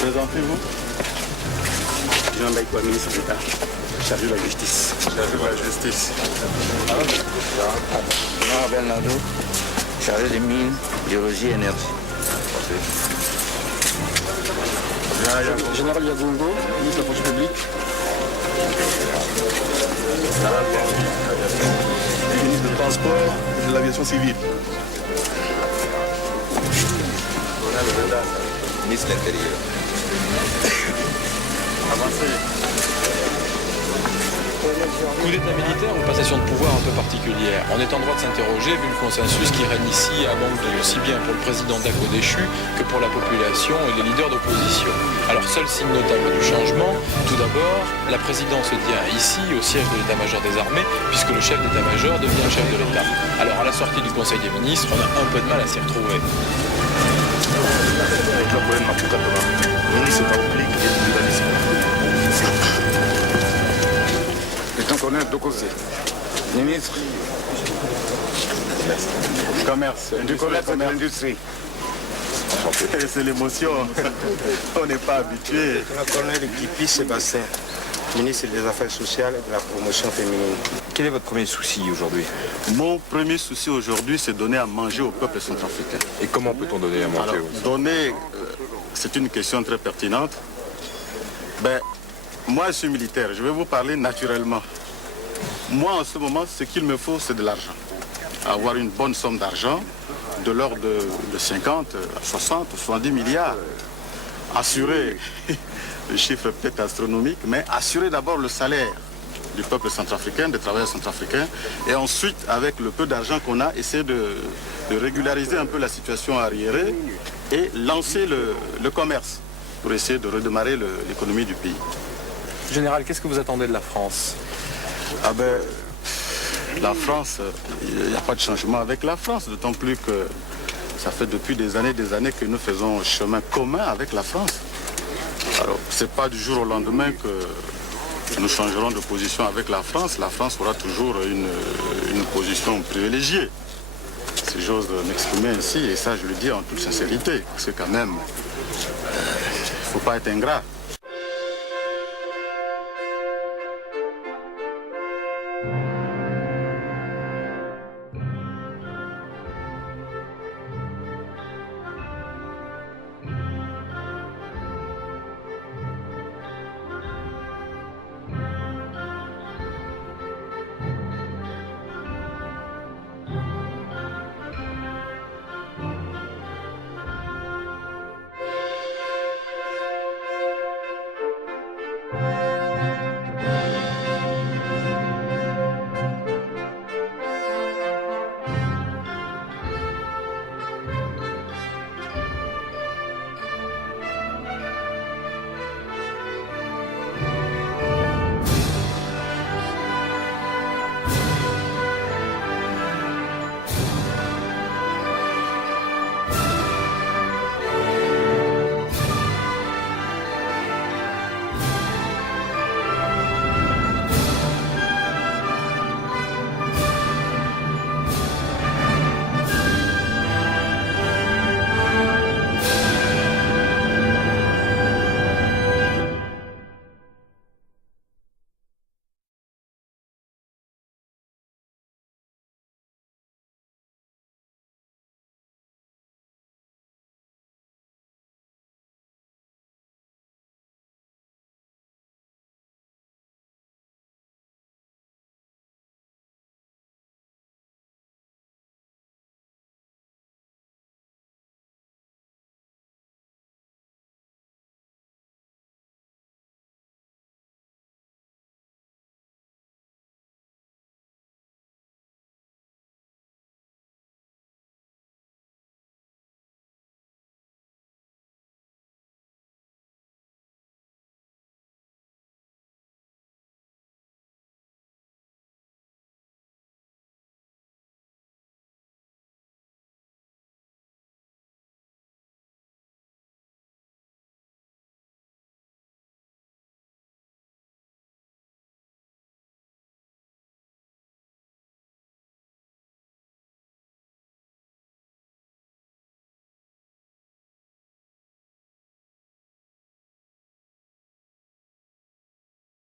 Présentez-vous. Jean Baïkoua, ministre d'État, chargé de la justice. Chargé de la justice. Jean Bernardo, chargé des mines, géologie et énergie. Général Yagoungo, ministre de la fonction publique. Ministre du Transport et de l'Aviation civile. Ministre de l'Intérieur. Avancez. Coup d'état militaire ou passation de pouvoir un peu particulière. On est en droit de s'interroger vu le consensus qui règne ici à Bangui, aussi bien pour le président Dako déchu que pour la population et les leaders d'opposition. Alors seul signe notable du changement, tout d'abord, la présidence se tient ici au siège de l'état-major des armées puisque le chef d'état-major devient chef de l'État. Alors à la sortie du Conseil des ministres, on a un peu de mal à s'y retrouver. Avec le problème de le ministre oblique de la mission. Lieutenant-colonel Dokose, ministre Commerce. du commerce et de l'industrie. C'est l'émotion. On n'est pas habitué. Lieutenant-colonel Kipi Sébastien, ministre des Affaires sociales et de la promotion féminine. Quel est votre premier souci aujourd'hui? Mon premier souci aujourd'hui, c'est donner à manger au peuple centrafricain. Et comment peut-on donner à manger Alors, donner, c'est une question très pertinente. Moi, je suis militaire. Je vais vous parler naturellement. Moi, en ce moment, ce qu'il me faut, c'est de l'argent. Avoir une bonne somme d'argent, de l'ordre de 50 à 60, 70 milliards. Assurer, le chiffre est peut-être astronomique, mais assurer d'abord le salaire du peuple centrafricain, des travailleurs centrafricains, et ensuite, avec le peu d'argent qu'on a, essayer de régulariser un peu la situation arriérée et lancer le commerce pour essayer de redémarrer l'économie du pays. Général, qu'est-ce que vous attendez de la France? La France, il n'y a pas de changement avec la France, d'autant plus que ça fait depuis des années que nous faisons chemin commun avec la France. Alors, ce n'est pas du jour au lendemain que nous changerons de position avec la France. La France aura toujours une position privilégiée, si j'ose m'exprimer ainsi, et ça je le dis en toute sincérité, parce que quand même, il ne faut pas être ingrat.